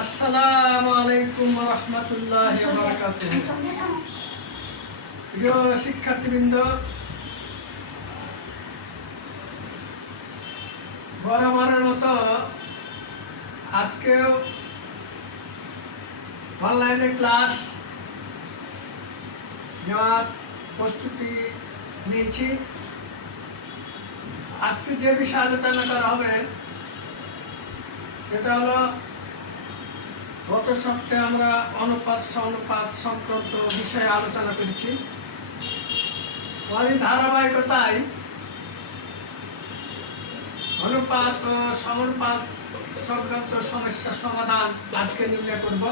আসসালামু আলাইকুম ওয়া রাহমাতুল্লাহি ওয়া বারাকাতুহু। প্রিয় শিক্ষার্থীবৃন্দ, বরাবরের মতো আজকেও অনলাইনে ক্লাস নেওয়ার প্রস্তুতি নিয়েছি। আজকে যে বিষয়ে আলোচনা করা হবে সেটা হলো, গত সপ্তাহে আমরা অনুপাত সমানুপাত সংক্রান্ত বিষয়ে আলোচনা করেছি। ধারাবাহিকতায় অনুপাত ও সমানুপাত সংক্রান্ত সমস্যার সমাধান আজকে নির্ণয় করব।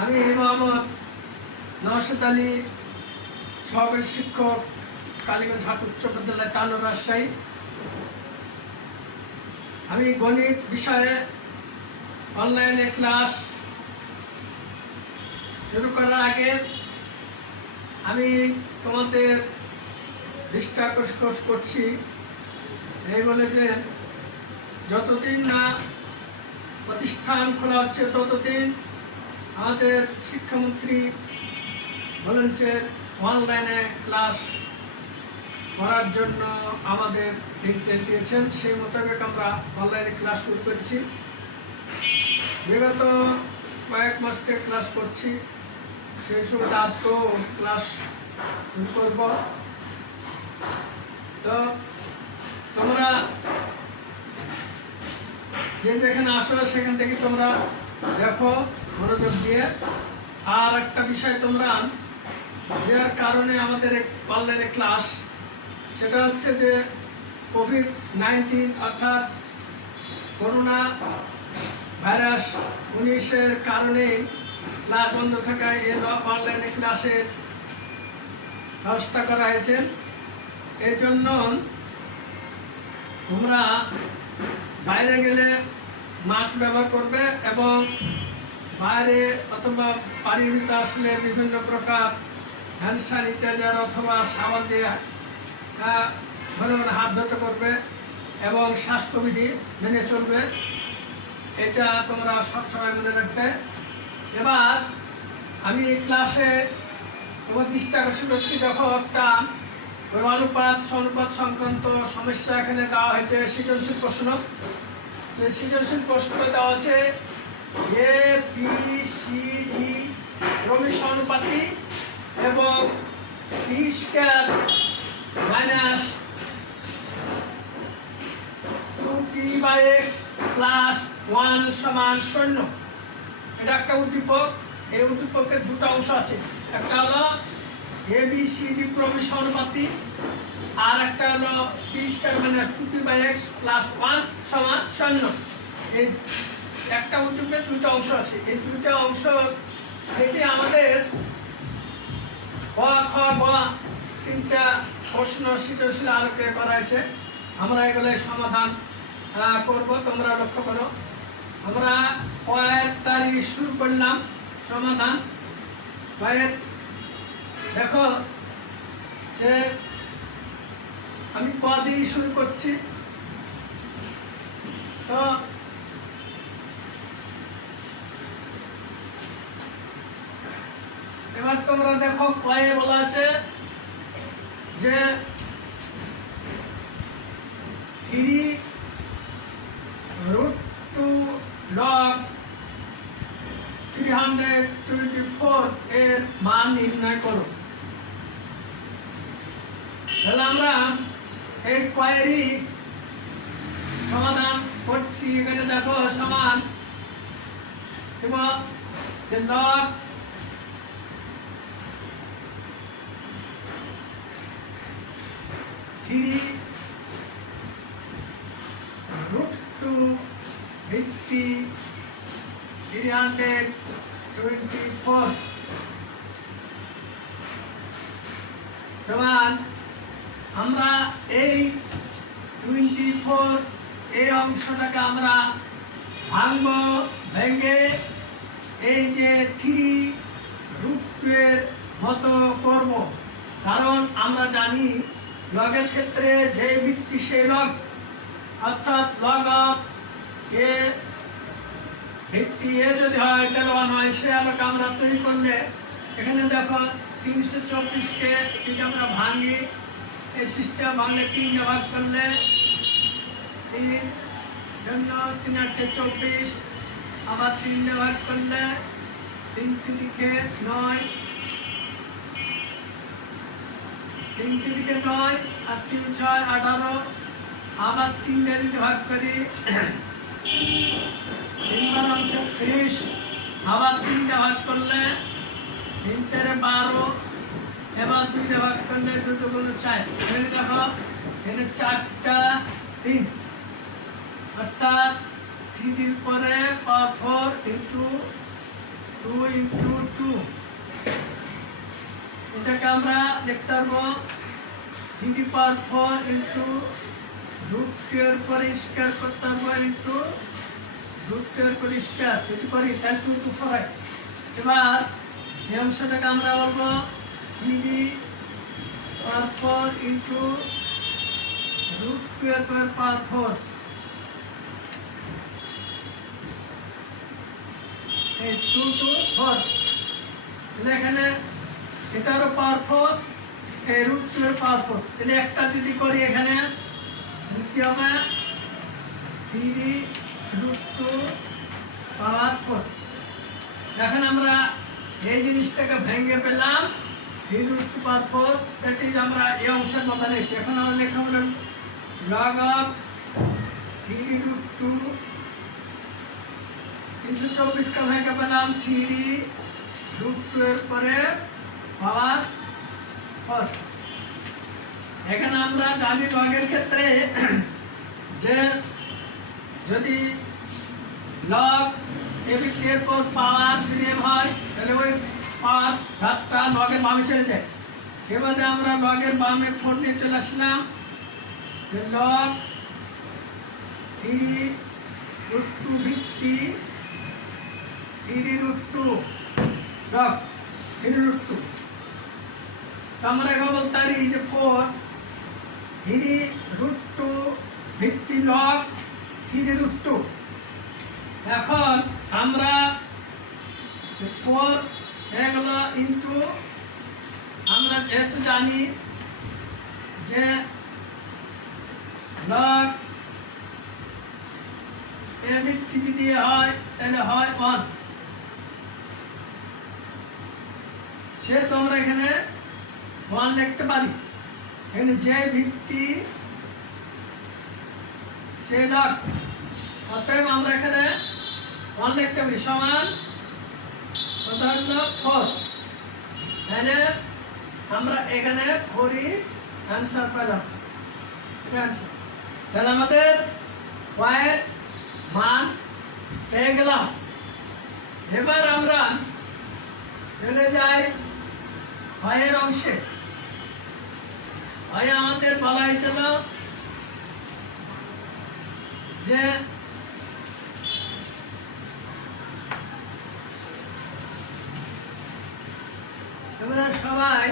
আমি মোহাম্মদ নওশাদ আলী, সহকারী শিক্ষক, কালীগঞ্জ হাট উচ্চ বিদ্যালয়, তানোর, রাজশাহী। আমি গণিত বিষয়ে অনলাইনে ক্লাস শুরু করার আগে আমি তোমাদের দৃষ্টি আকর্ষণ করছি এই বলে যে যতদিন না প্রতিষ্ঠান খোলা হচ্ছে ততদিন আমাদের শিক্ষামন্ত্রী বলেন যে অনলাইনে ক্লাস করার জন্য আমাদের নির্দেশ দিয়েছেন। সেই মোতাবেক আমরা অনলাইনে ক্লাস শুরু করেছি। বিগত কয়েক মাস থেকে ক্লাস করছি, সেই সময় আজকেও ক্লাস শুরু করব। তো তোমরা যে যেখানে আসো সেখান থেকে তোমরা দেখো মনোযোগ দিয়ে। আর একটা বিষয়, তোমরা যে কারণে আমাদের অনলাইনে ক্লাস, সেটা হচ্ছে যে কোভিড-19 অর্থাৎ করোনা ভাইরাস 19-এর কারণে ক্লাস বন্ধ থাকায় এই অনলাইনে ক্লাসের ব্যবস্থা করা হয়েছে। এই জন্য তোমরা বাইরে গেলে মাস্ক ব্যবহার করবে এবং বাইরে অথবা বাড়ির ভিতরে আসলে বিভিন্ন প্রকার হ্যান্ড স্যানিটাইজার অথবা সাবান দিয়ে ঘন ঘন হাত ধুতে করবে এবং স্বাস্থ্যবিধি মেনে চলবে। এটা তোমরা সবসময় মনে রাখবে। এবার আমি এই ক্লাসে তোমার দৃষ্টি আকর্ষণ করছি। দেখো, একটা অনুপাত সমানুপাত সংক্রান্ত সমস্যা এখানে দেওয়া হয়েছে, সৃজনশীল প্রশ্ন। সেই সৃজনশীল প্রশ্ন দেওয়া আছে এ বি সি ডি ক্রমিক সমানুপাতি এবং P square minus 2p/x plus 1 সমান 0। এটা একটা উদ্দীপক। এই উদ্দীপকের দুটো অংশ আছে, একটা হলো এ বি সি ডি ক্রমিক সমানুপাতি, আর একটা হলো P square minus 2p/x plus 1 সমান 0। এই একটা উদ্দীপকের দুটো অংশ আছে। এই দুটো অংশ থেকে আমাদের ক খ গ তিনটা প্রশ্ন সৃজনশীল আলোকে করা হয়েছে। আমরা এগুলো সমাধান করব। তোমরা লক্ষ্য করো, আমরা কয়েক তারিখ শুরু করলাম সমাধান। কয়েক দেখো যে আমি ক দিয়ে শুরু করছি। তো এবার তোমরা দেখো, কয়ে বলা আছে যে 3√2 log 324 এর মান নির্ণয় করো। তাহলে আমরা এই কয়েরই সমাধান করছি। এখানে দেখো সমান যে log 3√2 ভিত্তি 324 সমান, আমরা এই 24 এই অংশটাকে আমরা ভাঙব, ভেঙে এই যে 3√2 এর মতো করব। কারণ আমরা জানি লগের ক্ষেত্রে যে ভিত্তি সেই লগ, অর্থাৎ লগ অফ এ ভিত্তি এ যদি হয় তাহলে 1 হয়। সে আলোকে আমরা তৈরি করলে এখানে দেখো 324-কে যদি আমরা ভাঙি, এই সিস্টেম ভাঙলে 3 দিয়ে ভাগ করলে 3 জন্য 3 8 24, আবার 3 দিয়ে ভাগ করলে 3 3 9, 3 3 9 আর 3 6 18, আবার 3 দিয়ে যদি ভাগ করি 3 12 36, আবার 3 দিয়ে ভাগ করলে 3 4 12, এবার 2 দিয়ে ভাগ করলে 2 2 গুণ 4। এখানে দেখো এখানে 4টা 3, অর্থাৎ 3 এর পরে পাওয়ার 4 ইন্টু 2 ইন্টু 2, এটাকে আমরা লিখতে পারবো 3 পাওয়ার 4 ইন্টু রুট 2 এর পরে স্কয়ার করতে পারবো ইন্টু রুট 2 এর পরে স্কয়ার যদি করি তাহলে 2 2 4 হয়। এবার এই অংশটাকে আমরা বলবো 3 পাওয়ার 4 ইন্টু রুট 2 এর পরে পাওয়ার 4, এই 2 2 4, তাহলে এখানে এটারও পাওয়ার 4, এই রুট 2 এর পাওয়ার 4, তাহলে একটা যদি করি এখানে কি হবে 3 রুট 2 পাওয়ার 4। এখন আমরা এই জিনিসটাকে ভেঙে পেলাম 3 রুট 2 পাওয়ার 4, দ্যাট ইজ আমরা এই অংশের মতো লিখছি। এখন আমরা লিখলাম লগ অফ 3 রুট 2, 324 ভেঙে পেলাম 3 রুট 2 এর পরে পাওয়ার 4। এখানে আমরা জানি লগের ক্ষেত্রে যে যদি লগ এর পর পাওয়ার যদি হয় তাহলে ওই পাওয়ার ঘাতটা লগের বামে চলে যায়। সেবারে আমরা লগের বামে 4 নিয়ে চলে আসলাম, লগ 3 রুট 2 ভিত্তি 3 রুট 2 লগ 3 রুট 2, আমরা এবার বলতে পারি যে 4 3 রুট 2 ভিত্তি লগ 3 রুট 2। এখন আমরা 4 এগুলো ইন্টু, আমরা যেহেতু জানি যে লগ এ ভিত্তি যদি হয় তাহলে হয় 1, সেহেতু আমরা এখানে 1 লিখতে পারি। এখানে যে ভিত্তি সে লগ, অতএব আমরা এখানে 1 লিখতে পারি সমান 4, তাহলে আমরা এখানে 4 অ্যান্সার পেলাম। তাহলে আমাদের ওয়াইয়ের মান পেয়ে গেলাম। এবার আমরা চলে যাই ওয়াইয়ের অংশে। ওয়াই আমাদের বলা হয়েছিল যে তোমরা সবাই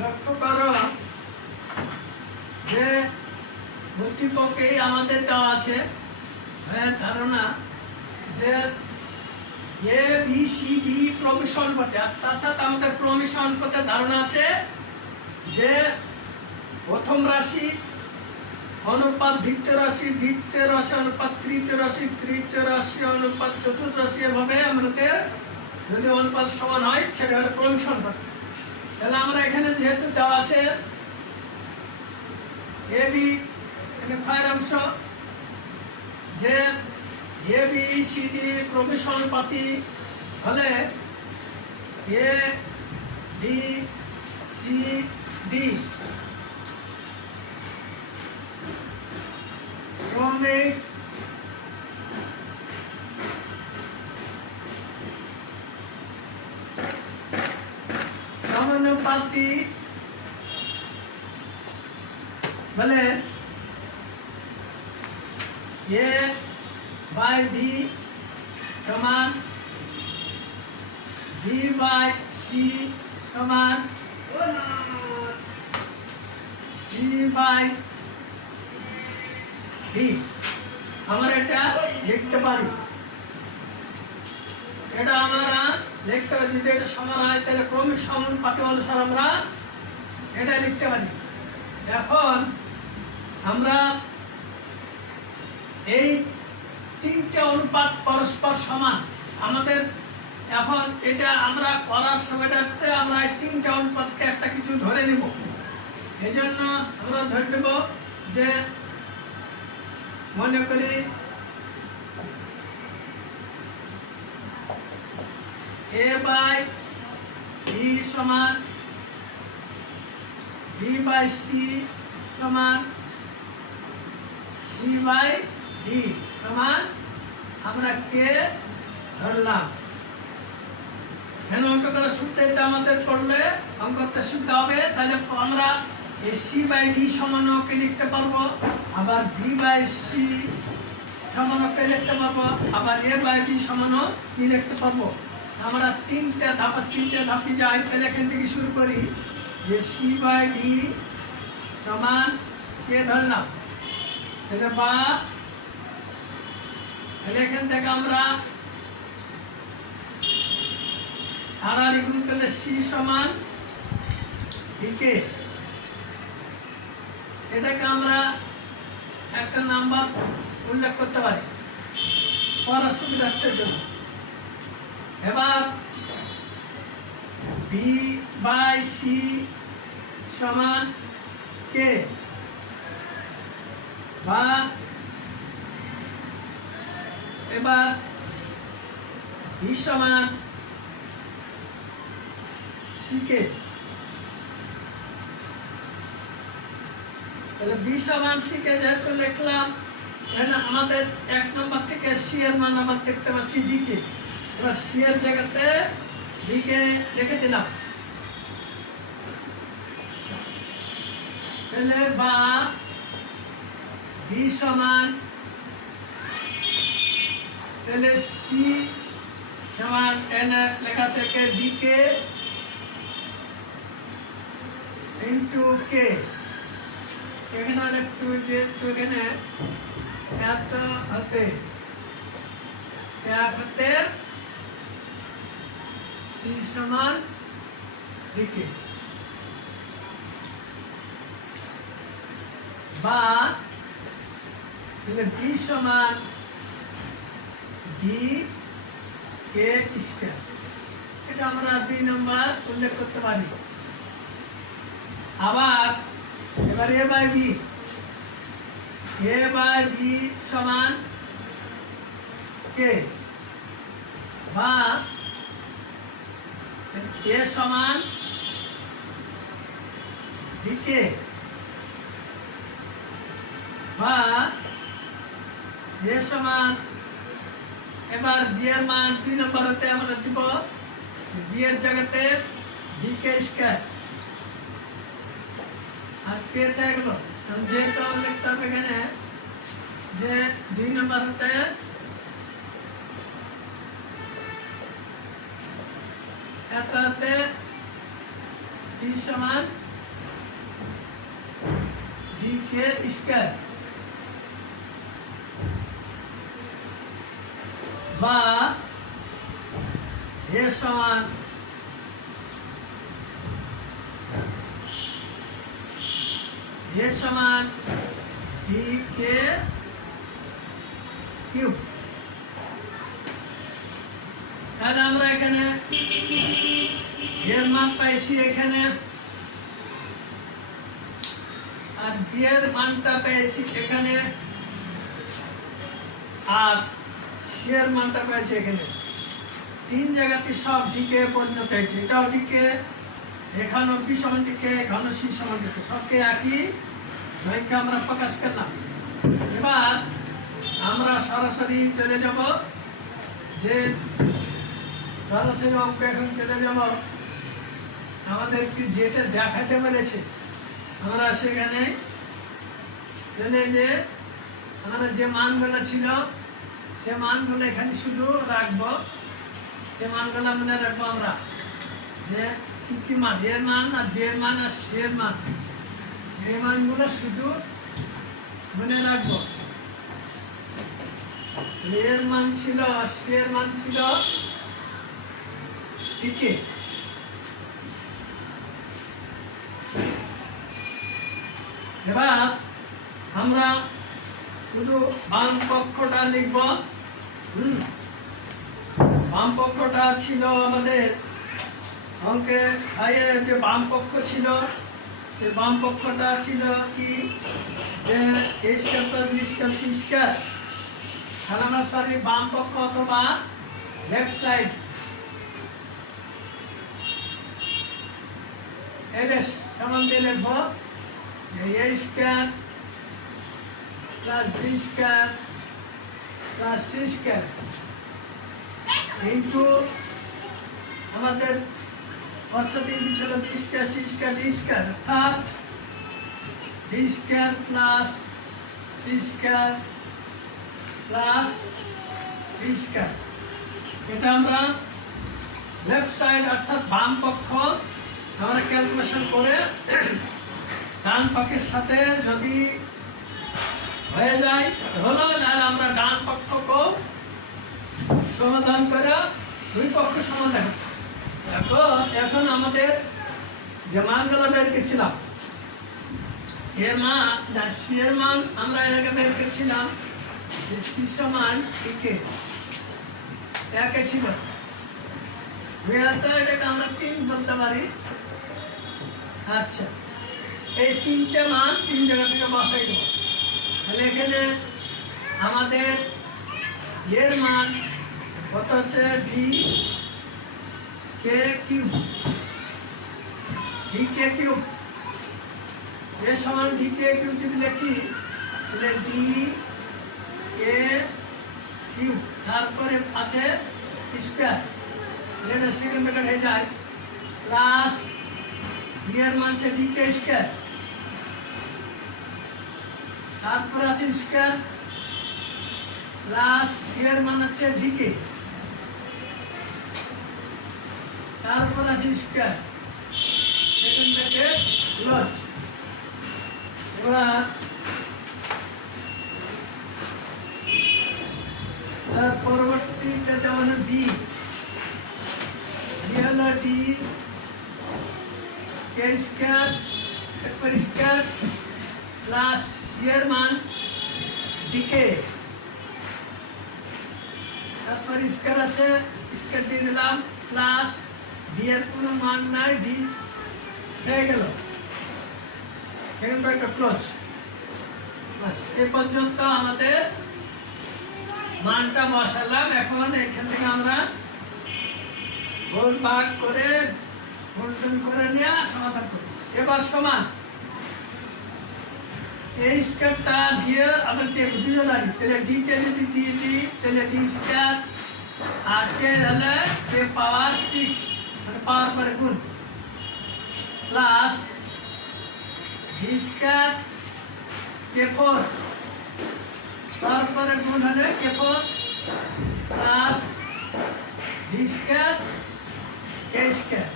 লক্ষ্য করো যে উদ্দীপকেই আমাদের দেওয়া আছে ধারণা যে এ বি সি ডি ক্রমিশন পথে, অর্থাৎ আমাদের ক্রমিশন পথে ধারণা আছে যে প্রথম রাশি অনুপাত দ্বিতীয় রাশি, দ্বিতীয় রাশি অনুপাত তৃতীয় রাশি, তৃতীয় রাশি অনুপাত চতুর্থ রাশি, এভাবে আমাদের যদি অনুপাত সমান হয় সেটা হলো ক্রমিশন পথ। তাহলে আমরা এখানে যেহেতু দেওয়া আছে এ বি ফাইর অংশ যে এ বি সি ডি ক্রমিশনপাতি হলে এ বি সি ডি ক্রমিক সমানুপাতি বলে এ বাই বি সমান বি বাই সি সমান সি বাই ডি। আমরা এটা লিখতে পারি এটা আমরা লিখতে পারি। যদি এটা সমান হয় তাহলে ক্রমিক সমানুপাতি অনুসারে আমরা এটা লিখতে পারি। এখন আমরা এই তিনটে অনুপাত পরস্পর সমান আমাদের। এখন এটা আমরা করার সময়টাতে আমরা এই তিনটে অনুপাতকে একটা কিছু ধরে নিব। এই জন্য আমরা ধরে নেব যে মনে করি a বাই b সমান b বাই c সমান c বাই d সমান আমরা k ধরলাম। অঙ্ক করার সূত্রে এটা আমাদের করলে অঙ্ক করতে সুবিধা হবে। তাহলে আমরা এই c বাই d সমান কে লিখতে পারবো, আবার b বাই c সমান কে লিখতে পারবো, আবার a বাই b সমান কি লিখতে পারবো। আমরা তিনটা ধাপে যাই। তাহলে এখান থেকে শুরু করি যে c বাই d সমান কে ধরলাম, তাহলে বা তাহলে এখান থেকে আমরা হারাহারি গুণ করলে c সমান ডিকে। এটাকে আমরা একটা নাম্বার উল্লেখ করতে পারি পড়ার সুবিধার্থের জন্য। এবার b বাই c সমান কে, বা এবার b সমান c কে। তাহলে b সমান c কে যেহেতু লিখলাম, আমাদের এক নম্বর থেকে c এর মান আবার দেখতে পাচ্ছি d কে। এবার c এর জায়গাতে d কে লিখে দিলাম। তাহলে বা b সমান তাহলে c সমান n লেখা থেকে d কে ইনটু কে। এখানে একটু যেহেতু এখানে এত হাতে এক হাতে c সমান ডিকে, বা b সমান ডি কে স্কয়ার। এটা আমরা 2 নম্বর উল্লেখ করতে পারি। আবার এবার a বাই b সমান কে, বা a সমান ডিকে, বা a সমান এবার b এর মান 2 নম্বর হতে আমরা দিব b এর জায়গাতে ডিকে স্কয়ার আর কে থাকলো। যেহেতু লিখতে হবে এখানে যে 2 নম্বর হতে এততে d সমান ডিকে স্কয়ার, বা a সমান ডি কে কিউব। তাহলে আমরা এখানে এর মান পাইছি এখানে, আর বি এর মানটা পেয়েছি এখানে, আর সি এর মানটা পেয়েছি এখানে। 3 জায়গাতে সব ডিকে পরিণত হয়েছে। এটাও ডিকে, এখানেও বি সমান ডিকে, এখানেও সি সমান ডিকে, সবকে একই সংখ্যা আমরা প্রকাশ করলাম। এবার আমরা সরাসরি চলে যাব যে সরাসরি অঙ্ক এখন চলে যাব। আমাদেরকে যেটা দেখাতে বলেছে আমরা সেখানে চলে যে আমরা যে মানগুলো ছিল সে মানগুলো এখানে শুধু রাখবো। সে মানগুলো মনে রাখবো আমরা যে কি মান, এর মান আর বি এর মান আর সি এর মান, এই মানগুলো শুধু মনে রাখবো। এর মান ছিল, সি এর মান ছিল ডিকে। এবার আমরা শুধু বাম পক্ষটা লিখব। বাম পক্ষটা ছিল আমাদের অঙ্কে ভাইয়ের যে বাম পক্ষ ছিল, সে বাম পক্ষটা ছিল কি, যে A square plus B square C square. তাহলে আমরা সরি বাম পক্ষ অথবা লেফট সাইড এলএস সমান দিয়ে লিখব যে A square plus B square plus C square into আমাদের অর্থাৎ ছিল B square C square D square, অর্থাৎ B square plus C square plus B square. এটা আমরা লেফট সাইড অর্থাৎ বাম পক্ষ আমরা ক্যালকুলেশন করে ডান পক্ষের সাথে যদি হয়ে যায় হলো, নাহলে আমরা ডান পক্ষকেও সমাধান করে দুই পক্ষ সমাধান। দেখো এখন আমাদের যে মানগুলো বের করছিলাম, এর মান সি এর মান আমরা এর আগে বের করছিলাম যে সি সমান একে একে ছিল। এটাকে আমরা 3 বলতে পারি। আচ্ছা, এই 3টে মান 3 জায়গা থেকে বসাই দেবো। তাহলে এখানে আমাদের এর মান কত হচ্ছে, D K cube, D K cube. এর সমান ডি কে কিউব যদি লিখি তাহলে ডি কে কিউব, তারপরে আছে স্কয়ার, এটা সেকেন্ড ব্র্যাকেট হয়ে যায়, প্লাস বি এর মান হচ্ছে ডি কে স্কয়ার, তারপরে আছে স্কয়ার, প্লাস সি এর মান আছে ডি কে, তারপর আছে স্কয়ার, সেকেন্ড ব্র্যাকেট ক্লোজ। এবার পরবর্তীটা যেমন বি হলো ডি কে স্কয়ার, এরপর স্কয়ার প্লাস সি এর মান ডিকে, তারপর স্কয়ার আছে, স্কয়ার দিয়ে দিলাম, প্লাস ডি এর কোনো মান নাই, ডি হয়ে গেল, সেকেন্ড ব্র্যাকেট ক্লোজ। বাস এই পর্যন্ত আমাদের মানটা বসালাম। এখন এখান থেকে আমরা গোল ভাগ করে গোল্ডেন করে নিয়ে সমাধান করব। এবার সমান এই স্কয়ারটা দিয়ে আমাকে দুজন আনি, তাহলে ডি কে যদি দিয়ে দিই তাহলে ডি স্কয়ার, আর কে হলে কে পাওয়ার 6 মানে পাওয়ার পরে গুণ, প্লাস ডি স্কয়ার কে 4 তারপরে গুণ হলে কে 4 plus D square K square.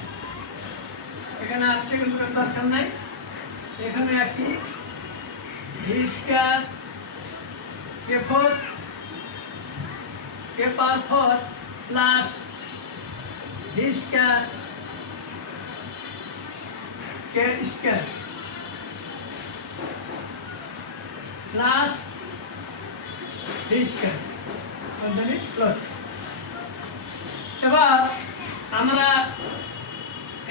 এখানে আর সেকেন্ড ব্র্যাকেট দরকার নাই, এখানে একই ডি স্কয়ার কে 4 কে power 4 plus D square K square plus D square বন্ধনী ক্লোজ। এবার আমরা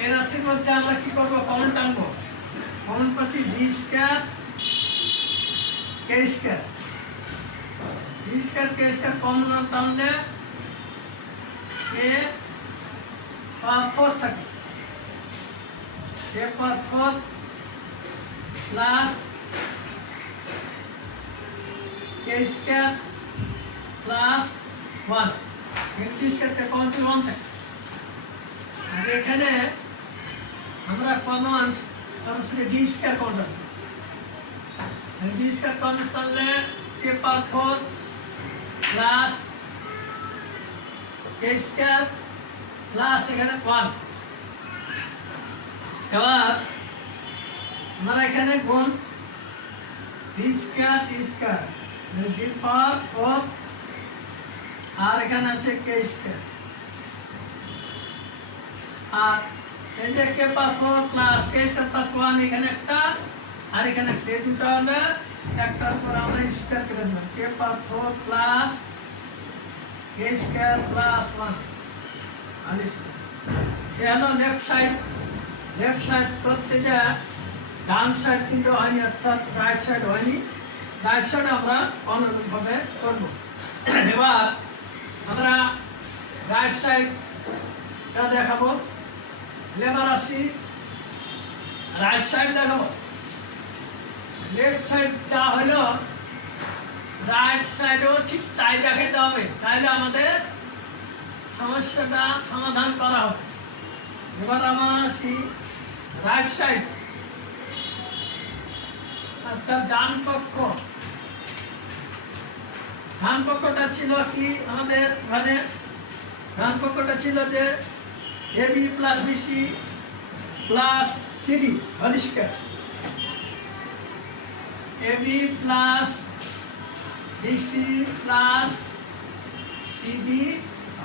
এই রাশির মধ্যে আমরা কি করবো, কমন টানবো। কমন পাচ্ছি D square K square, D square K square common টানলে কে পাওয়ার 4 থাকে, K power 4 plus K square plus 1, D স্কয়ারটা কমন 1 থাকে। আর এখানে আমরা কমন সরাসরি ডি স্কয়ার কমন টানবো। ডি স্কয়ার কমন টানলে K power 4 plus K square plus এখানে 1। এবার আমরা এখানে গুণ ডি স্কয়ার ডি পাওয়ার 4 আর এখানে আছে কে স্কয়ার, আর এই যে কে power 4 plus K square plus 1 এখানে একটা আর এখানে একটা, এই দুটো হলে একটার পর আমরা স্কয়ার করে দিলাম, কে power 4 plus K square plus 1 আর স্কয়ার। এ হলো লেফট সাইড প্রত্যেকটা ডান সাইড কিন্তু হয়নি, অর্থাৎ রাইট সাইড হয়নি, রাইট সাইড আমরা অনুরূপভাবে করব। এবার আমরা রাইট সাইডটা দেখাবো, এবার আসি রাইট সাইড দেখাবো। লেফট সাইড যা হলো রাইট সাইডও ঠিক তাই দেখাতে হবে, তাইলে আমাদের সমস্যাটা সমাধান করা হবে। এবার আমরা আসি রাইট সাইড, অর্থাৎ ডান পক্ষটা ছিল কি আমাদের, মানে ডান পক্ষটা ছিল যে AB plus BC plus CD whole square, AB plus BC plus CD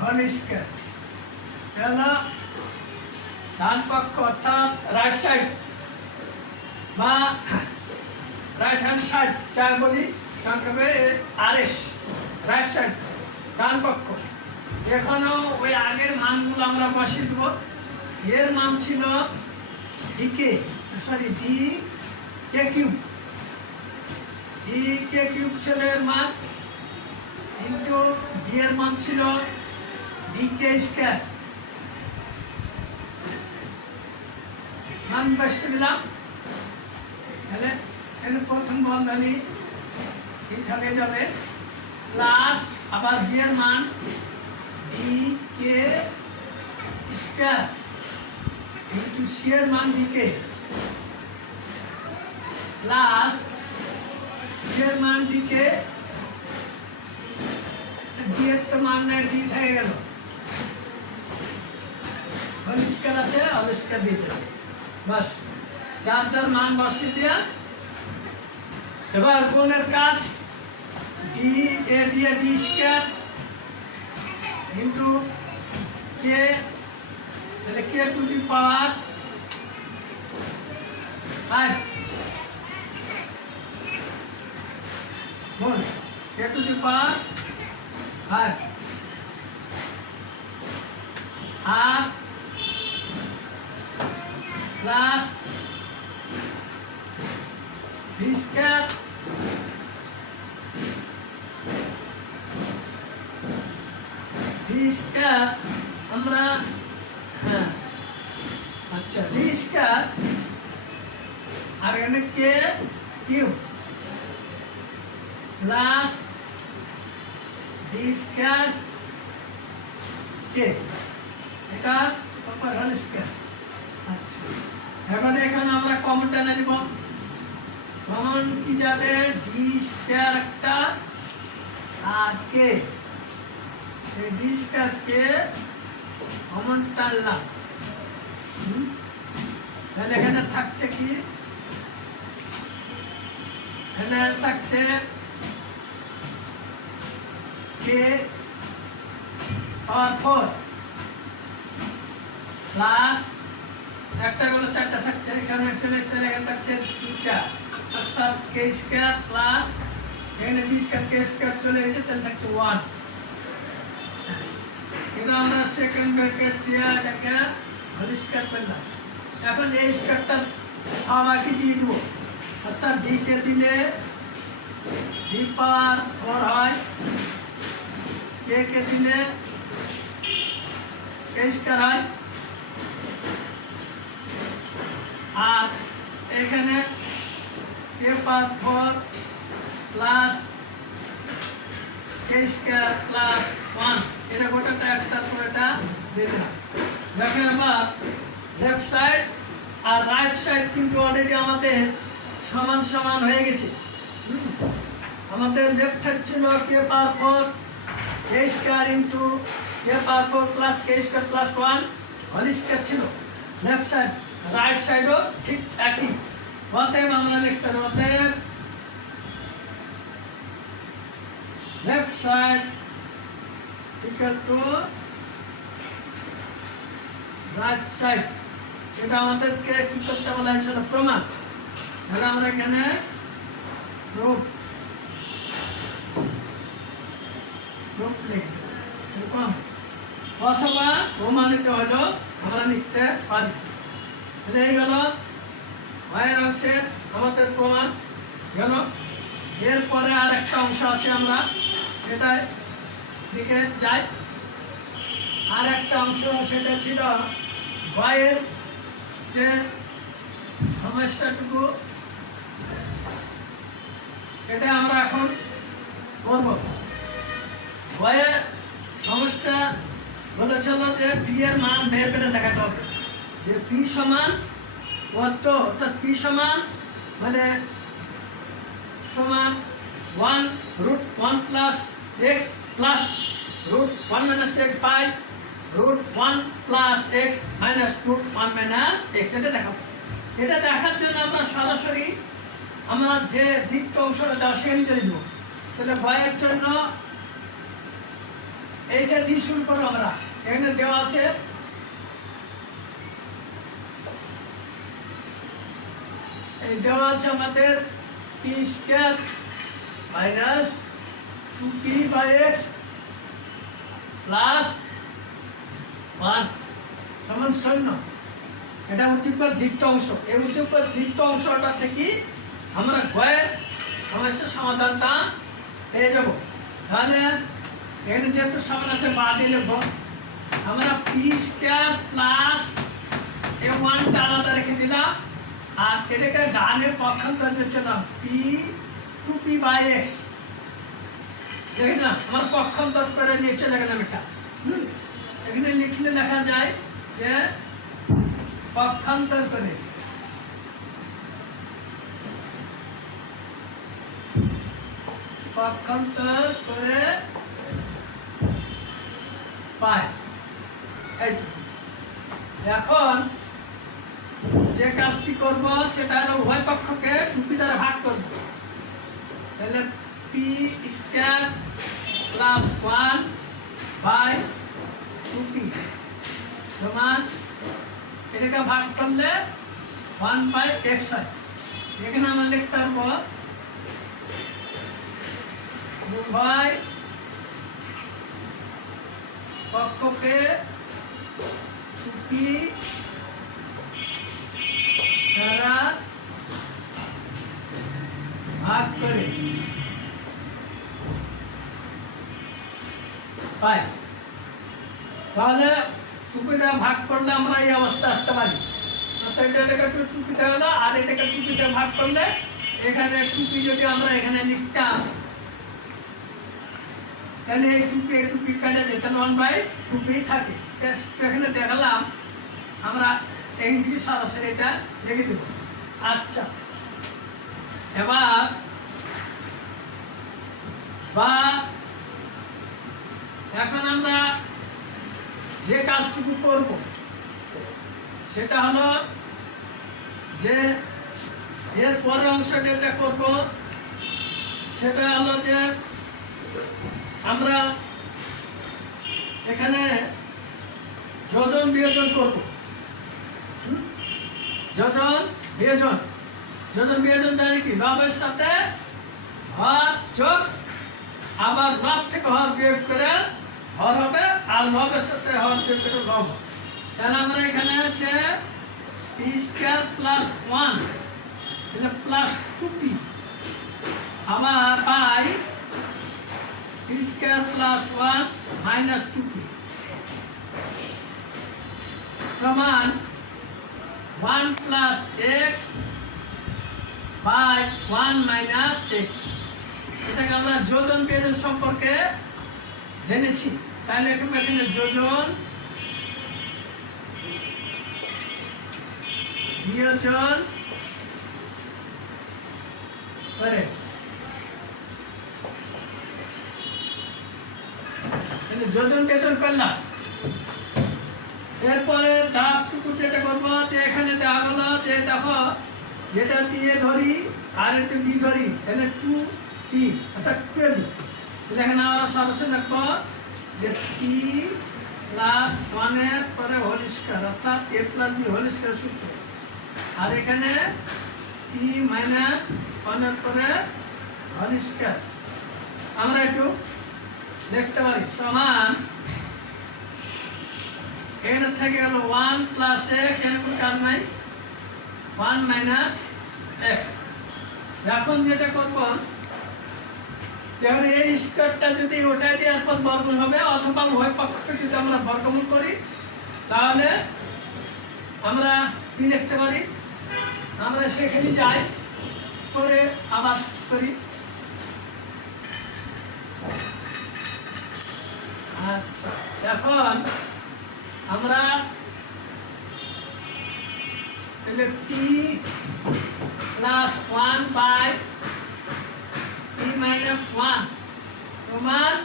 whole square, হলো ডান পক্ষ অর্থাৎ রাইট সাইড বা রাইট হ্যান্ড সাইড যা বলি সংক্ষেপে আরএস, রাইট সাইড ডান পক্ষ। এখনো ওই আগের মানগুলো আমরা বসিয়ে দেব। এর মান ছিল decay, sorry D K cube ছিল এর মান, ইন্টু ডি এর মান ছিল ডি কে স্কয়ার, মান বসিয়ে দিলাম। তাহলে এর প্রথম বন্ধনী ডি থেকে যাবে প্লাস আবার ডি এর মান ডি কে স্কয়ার ইন্টু সি এর মান ডি কে প্লাস সি এর মান ডি কে, ডি এর তো মান নাই, ডি থেকে গেল, হোল স্কয়ার আছে, হোল স্কয়ার দিয়ে দিলাম, বাস যার মান বসিয়ে দিয়া। এবার কোণের কাজ ডি এ দিয়ে ডি স্কয়ার ইন্টু কে, তাহলে কে টু দি পাওয়ার 5 বল, কে টু দি পাওয়ার 5 আর প্লাস বি স্কয়ার আমরা, হ্যাঁ আচ্ছা বি স্কয়ার আর এখানে K cube plus B square K, এটা অপার হোল স্কয়ার। আচ্ছা এবারে এখানে আমরা কমন টেনে নিব, কমন কি যাবে ডি স্কয়ার একটা আর কে, এই ডি স্কয়ার কে কমন টানলাম, তাহলে এখানে থাকছে কি, এখানে থাকছে কে পাওয়ার 4 প্লাস একটা গুলো 4টা থাকছে, এখানে চলে এখানে থাকছে 2টা, অর্থাৎ কে স্কয়ার প্লাস এখানে ডি স্কয়ার কে স্কয়ার চলে এসে তাহলে থাকছে 1। এটা আমরা সেকেন্ড ব্র্যাকেট দিয়ে এটাকে হোল স্কয়ার করলাম। এখন এই স্কয়ারটা বাকি দিয়ে দিব, অর্থাৎ ডি কে দিলে ডি পাওয়ার 4 হয়, কে কে দিলে কে স্কয়ার হয়, আর এখানে কে power 4 plus K square plus 1, এটা গোটাটা একটার পর এটা দিয়ে দিলাম। দেখেন এবার লেফট সাইড আর রাইট সাইড কিন্তু অলরেডি আমাদের সমান সমান হয়ে গেছে। আমাদের লেফট সাইড ছিল কে পাওয়ার 4 কে স্কয়ার ইন্টু কে power 4 plus K square plus 1 whole square ছিল লেফট সাইড, রাইট সাইডও ঠিক একই। অতএব আমরা লিখতে পারি অতএব left side equal to right side, এটা আমাদেরকে কি করতে বলা হয়েছিল? প্রমাণ। তাহলে আমরা এখানে প্রুফ লিখব এরকম, অথবা প্রমাণিত হলো আমরা লিখতে পারি। এই গেল ভয়ের অংশের আমাদের প্রমাণ গেল। এরপরে আর একটা অংশ আছে, আমরা এটা দিকে যাই। আর একটা অংশ সেটা ছিল ভয়ের যে সমস্যাটুকু, এটা আমরা এখন করব। ভয়ের সমস্যা বলেছিল যে পি এর মান বের করে দেখাতে হবে, যে পি সমান কত, অর্থাৎ পি সমান মানে সমান 1√1 plus x plus √1 minus x by √1 plus x minus √1 minus x. এটা দেখাবো। এটা দেখার জন্য আমরা সরাসরি আমরা যে দ্বিতীয় অংশটা দেওয়া সেখানে চলে যাব। তাহলে ভয়ের জন্য এইটা দিয়ে শুরু করবো আমরা। এখানে দেওয়া আছে এই দেওয়া আছে আমাদের p square minus 2p by x plus 1 সমান 0। এটা উদ্দীপকের দ্বিতীয় অংশ। এই উদ্দীপকের দ্বিতীয় অংশটা থেকে আমরা ভয়ের সমস্যার সমাধানটা পেয়ে যাব। তাহলে এখানে যেহেতু সমান আছে বা দিয়ে লিখব আমরা পি স্কয়ার প্লাস এ 1টা আলাদা রেখে দিলাম, আর এটাকে ডানের পক্ষান্তর করছিলাম পি 2p বাই এক্স। দেখি না আমার পক্ষান্তর করে নিয়ে চলে গেলাম এটা। এখানে লিখলে লেখা যায় যে পক্ষান্তর করে পায়। এখন যে কাজটি করব সেটা হলো উভয় পক্ষকে 2p দ্বারা ভাগ করব। তাহলে P square plus 1 by 2p সমান এটাকে ভাগ করলে 1 বাই এক্স হয়। এখানে আমরা লিখতে পারবো উভয় পক্ষকে 2p দ্বারা ভাগ করে পাই। তাহলে 2p দ্বারা ভাগ করলে আমরা এই অবস্থা আসতে পারি। এটাকে 2p হলো, আর এটাকে 2p দিয়ে ভাগ করলে এখানে 2p যদি আমরা এখানে লিখতাম তাহলে এই 2p কাটে যেত 1 বাই 2p থাকে। এখানে দেখালাম আমরা এই দিকে সরাসরি এটা লিখে দেব। আচ্ছা, এবার বা এখন আমরা যে কাজটুকু করব সেটা হলো যে এর পরের অংশটা যেটা করব সেটা হলো যে আমরা এখানে যোজন বিয়োজন করব। যোজন বিয়োজন জানি কি? লবের সাথে হর যোগ, আবার লব থেকে হর বিয়োগ করে হর হবে, আর লবের সাথে হর বিয়োগ করে লব হবে। তাহলে আমরা এখানে হচ্ছে পি স্কয়ার প্লাস 1 এটা প্লাস 2p আবার by p square plus 1 minus 2p সমান 1 plus x by 1 minus x. এটাকে আমরা যোজন বিয়োজন সম্পর্কে জেনেছি। তাহলে এখানে যোজন বিয়োজন করে যোজন বিয়োজন করলাম। এরপরে ধাপটুকু যেটা করবো যে এখানে দেওয়া হলো যে দেখো যেটা দিয়ে ধরি আর একটু বি ধরি তাহলে 2p অর্থাৎ 12। তাহলে এখানে আমরা সরাসরি লিখবো যে p প্লাস ওয়ানের পরে হোল স্কয়ার অর্থাৎ এ প্লাস বি হোল স্কয়ার সূত্র, আর এখানে পি মাইনাস ওয়ানের পরে হোল স্কয়ার। আমরা একটু দেখতে পারি সমান এখানে থেকে গেল ওয়ান প্লাস এক্স, এখানে কোনো কাজ নাই, ওয়ান মাইনাস এক্স। এখন যেটা করবো, যেমন এই স্কয়ারটা যদি ওটা দেওয়ার পর বর্গমূল হবে, অথবা উভয় পক্ষকে যদি আমরা বর্গমূল করি তাহলে আমরা কি লিখতে পারি, আমরা সেখানে যাই করে আবার করি। আচ্ছা, এখন আমরা p plus one by p minus one সমান,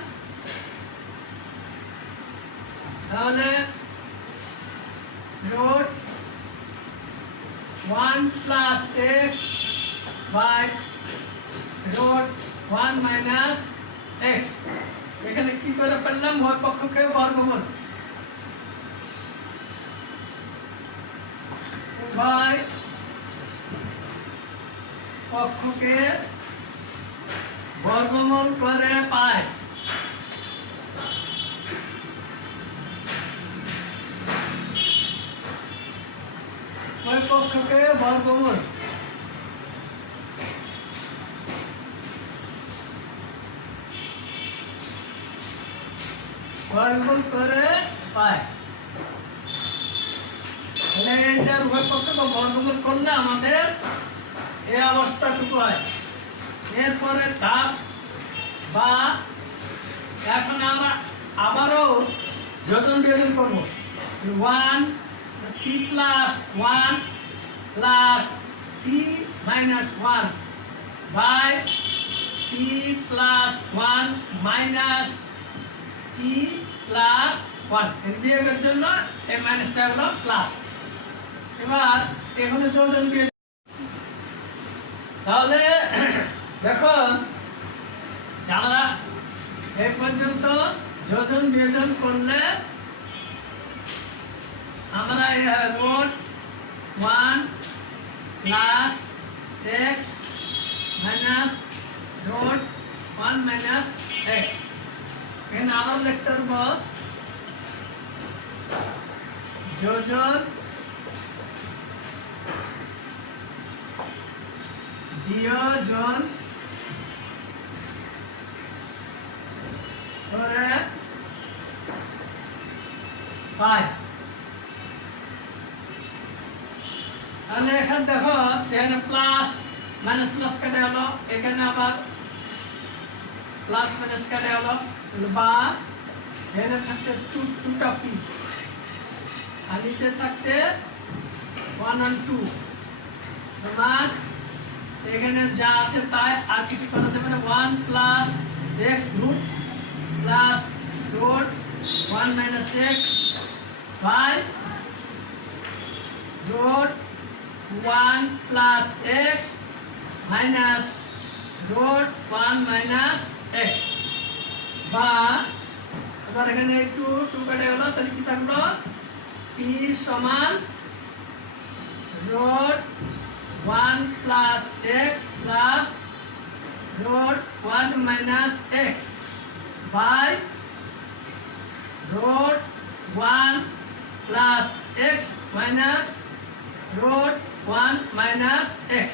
তাহলে root one plus x by root one minus x. এখানে কি করে পেলাম, উভয় পক্ষকে বর্গমূল, উভয় পক্ষকে বর্গমূল করে পায়। উভয় পক্ষকে বর্গমূল বর্গমূল করে পায়। এটার উভয় পক্ষকে বর্গমূল করলে আমাদের এই অবস্থাটুকু হয়। এরপরে ধাপ বা এখন আমরা আবারও যোজন বিয়োজন করব। One p plus one plus p minus one by p plus one minus p plus one. বিয়োগের জন্য এই মাইনাসটা হলো প্লাস। এবার এখানে যোজন বিয়োজন, তাহলে দেখুন আমরা এই পর্যন্ত যোজন বিয়োজন করলে আমরা road one plus x minus road one minus x, এখানে আবার লিখতে পারবো যোজন বিয়োজন করে পাই। তাহলে এখানে দেখো এখানে প্লাস মাইনাস প্লাস কেটে হলো, এখানে আবার প্লাস মাইনাস কেটে হলো, বা এখানে থাকতে টুটা পি আর নিচে থাকতে ওয়ান আর টু, সমান এখানে যা আছে তাই, আর কিছু করা যাবে না। One plus x root plus root one minus x by root one plus x minus root one minus x, বা এবার এখানে একটু টু কেটে গেল, তাহলে কি থাকলো পি সমান root one plus x plus root one minus x by root one plus x minus root one minus x.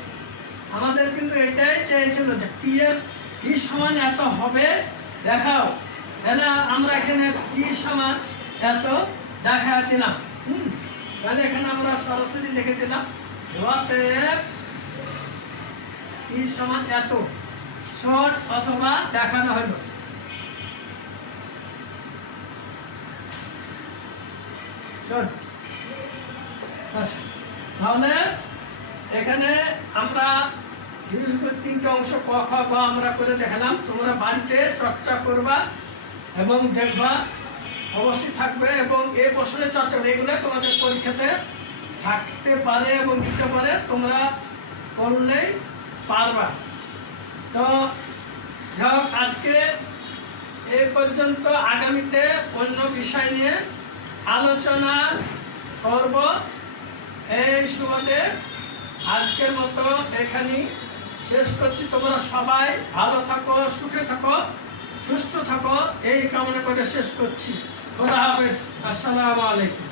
আমাদের কিন্তু এটাই চেয়েছিল যে পি এর পি সমান এত হবে দেখাও, তাহলে আমরা এখানে পি সমান এত দেখা দিলাম। তাহলে এখানে আমরা সরাসরি লিখে দিলাম পি সমান এত, শর্ট অথবা দেখানো হলো। তাহলে এখানে আমরা তিনটা অংশ ক খ গ আমরা করে দেখালাম, তোমরা বাড়িতে চর্চা করবা এবং দেখবা, অবশ্যই থাকবে এবং এই প্রশ্নের চর্চা এগুলো তোমাদের পরীক্ষাতে থাকতে পারে এবং দিতে পারে, তোমরা করলেই পারবা। তো যাই হোক, আজকে এই পর্যন্ত, আগামীতে অন্য বিষয় নিয়ে আলোচনা করব। এই সুবাদে আজকের মতো এখানেই শেষ করছি। তোমরা সবাই ভালো থাকো, সুখে থাকো, সুস্থ থাকো, এই কামনা করে শেষ করছি। খোদা হাফেজ। আসসালামু আলাইকুম।